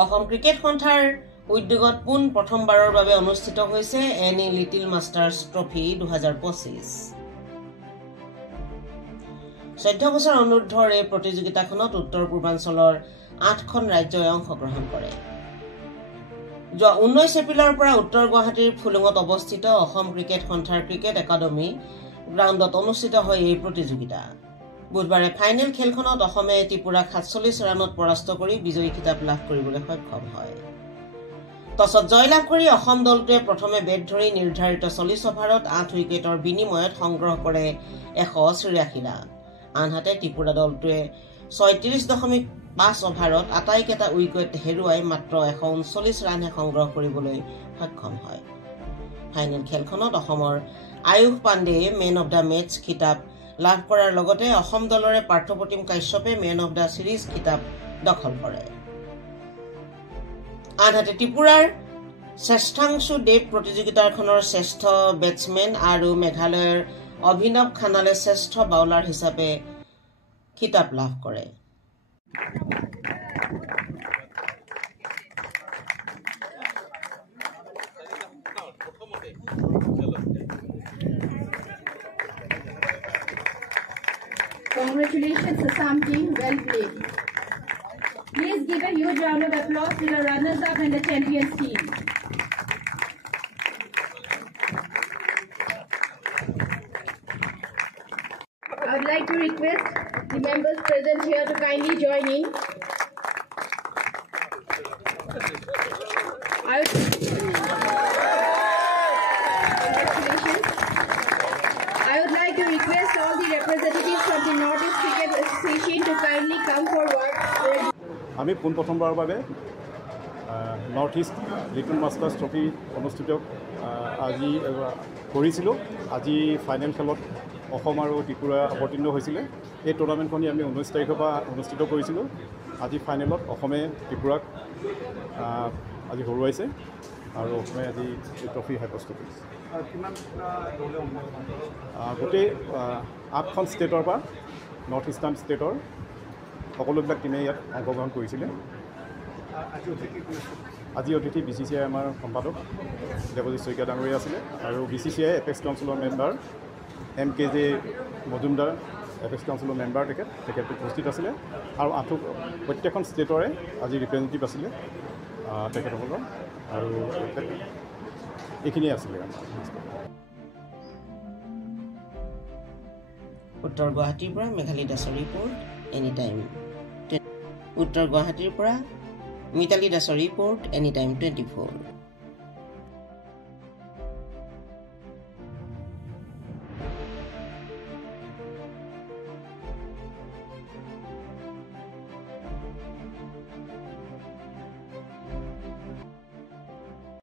Assam cricket সন্থাৰ উদ্যোগত পোন প্ৰথমবাৰৰ বাবে অনুষ্ঠিত হৈছে এনি লিটিল মাষ্টাৰ্ছ ট্ৰফি 2025। 14 বছৰ অনুৰ্ধৰ এই প্ৰতিযোগিতাখনত উত্তৰ পূৰ্বাঞ্চলৰ 8খন ৰাজ্যই অংশগ্ৰহণ কৰে। যোৱা 19 এপ্ৰিলৰ পৰা উত্তৰ গুৱাহাটীৰ ফুলুঙত অৱস্থিত অসম ক্ৰিকেট সন্থাৰ ক্ৰিকেট একাডেমী গ্ৰাউণ্ডত অনুষ্ঠিত হয় এই প্ৰতিযোগিতা। বুধবাৰে ফাইনেল খেলখনত অসমে ত্ৰিপুৰাক 47 ৰানত পৰাস্ত কৰি বিজয়ী খিতাপ লাভ কৰিবলৈ সক্ষম হয়। টছত জয়লাভ কৰি অসম দলটোৱে প্ৰথমে বেট ধৰি নিৰ্ধাৰিত 40 অভাৰত 8 উইকেটৰ বিনিময়ত সংগ্ৰহ কৰে 183 ৰান। আনহাতে ত্ৰিপুৰা দলটোৱে 36.5 অভাৰত আটাইকেইটা উইকেট হেৰুৱাই মাত্ৰ 139 ৰানহে সংগ্ৰহ কৰিবলৈ সক্ষম হয়। ফাইনেল খেলখনত অসমৰ আয়ুষ পাণ্ডেয়ে মেন অৱ দ্য মেচ খিতাপ লাভ কৰাৰ লগতে অসম দলৰে পাৰ্থপ্ৰতিম কাশ্যপে মেন অৱ দ্য সিৰিজ খিতাপ দখল কৰে। আনহাতে ত্ৰিপুৰাৰ শ্ৰেষ্ঠাংশু দেৱ প্ৰতিযোগিতাখনৰ শ্ৰেষ্ঠ বেটছমেন আৰু মেঘালয়ৰ অভিনৱ খানালে শ্ৰেষ্ঠ বাউলাৰ হিচাপে খিতাপ লাভ কৰে। Congratulations, Assam team. Well played. Please give a huge round of applause to the runners-up and the champions team. I would like to request the members present here to kindly join in. I would like to request all the representatives from the Northeast Cricket Association to kindly come forward. আমি পোন প্ৰথমবাৰৰ বাবে north east little masters trophy অনুষ্ঠিত আজি কৰিছিলোঁ। আজি final খেলত অসম আৰু ত্ৰিপুৰা অৱতীৰ্ণ হৈছিলে। এই টুৰ্ণামেণ্টখনি আমি 19 তাৰিখৰ পৰা অনুষ্ঠিত কৰিছিলোঁ। আজি ফাইনেলত অসমে ত্ৰিপুৰাক আজি হৰুৱাইছে আৰু অসমে আজি এই ট্ৰফি সাব্যস্ত কৰিছে। গোটেই 8খন ষ্টেটৰ পৰা নৰ্থ ইষ্টাৰ্ণ ষ্টেটৰ সকলোবিলাক টিমে ইয়াত অংশগ্ৰহণ কৰিছিলে। আজি অতিথি BCCI আমাৰ সম্পাদক দেৱজিৎ শইকীয়া ডাঙৰীয়া আছিলে আৰু BCCI এপেক্স কাউন্সিলৰ মেম্বাৰ MKJ মজুমদাৰ এপেক্স কাউন্সিলৰ মেম্বাৰ তেখেত উপস্থিত আছিলে আৰু প্ৰত্যেকখন ষ্টেটৰে আজি ৰিপ্ৰেজেণ্টেটিভ আছিলে তেখেতসকলৰ আৰু এইখিনিয়ে আছিলে। উত্তৰ গুৱাহাটীৰ পৰা মেঘালী দাসৰ ৰিপৰ্ট এনি টাইম। উত্তৰ গুৱাহাটীৰ পৰা মিতালী দাসৰ ৰিপৰ্ট এনি টাইম 24।